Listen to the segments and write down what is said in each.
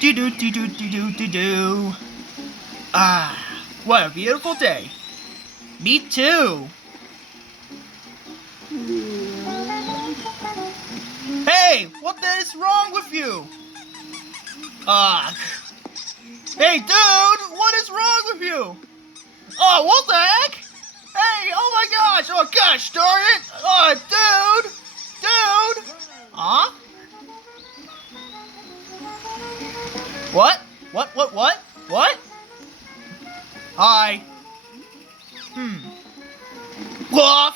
Do do do do do do do do. Ah, what a beautiful day. Me too. Hey, what the is wrong with you? Hey dude, what is wrong with you? Oh, what the heck? Hey, oh my gosh, oh gosh darn it. Oh, dude, Huh? What? What? Hi. Glop!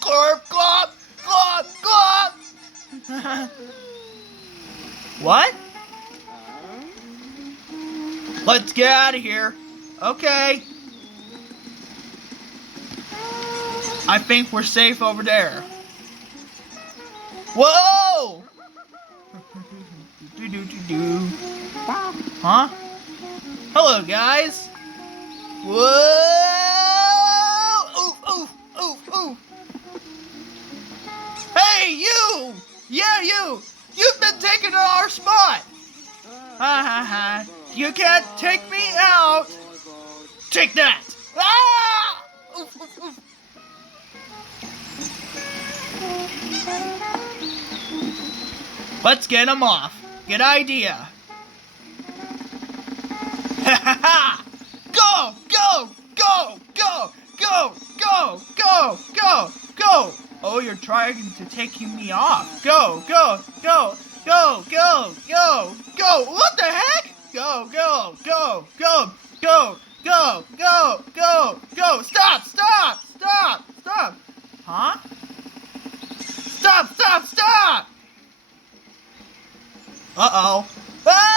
Glorp, glop, glop, glop! What? Let's get out of here. Okay. I think we're safe over there. Whoa! Huh? Hello, guys. Whoa! Oof, oof, oof, oof. Hey, you! Yeah, you! You've been taking our spot! Ha ha ha. You can't take me out! Take that! Ah! Oof, oof, oof. Let's get him off. Good idea. Ha ha ha! Go! Go! Go! Go! Go! Go! Go! Go! Go! Oh, you're trying to take me off. Go! Go! Go! Go! Go! Go! Go! What the heck? Go! Go! Go! Go! Go! Go! Go! Go! Go! Stop! Stop! Stop! Stop! Huh? Stop! Stop! Stop! Uh-oh. Ah!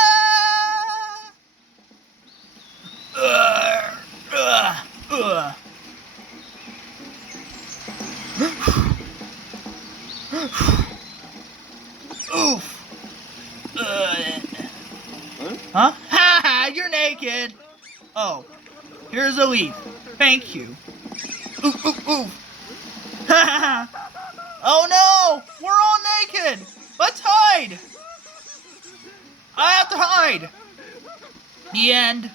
Oof. Huh? Ha ha! You're naked. Oh, here's a leaf. Thank you. Oof oof oof. Ha ha ha! Oh no! We're all naked. Let's hide. I have to hide. The end.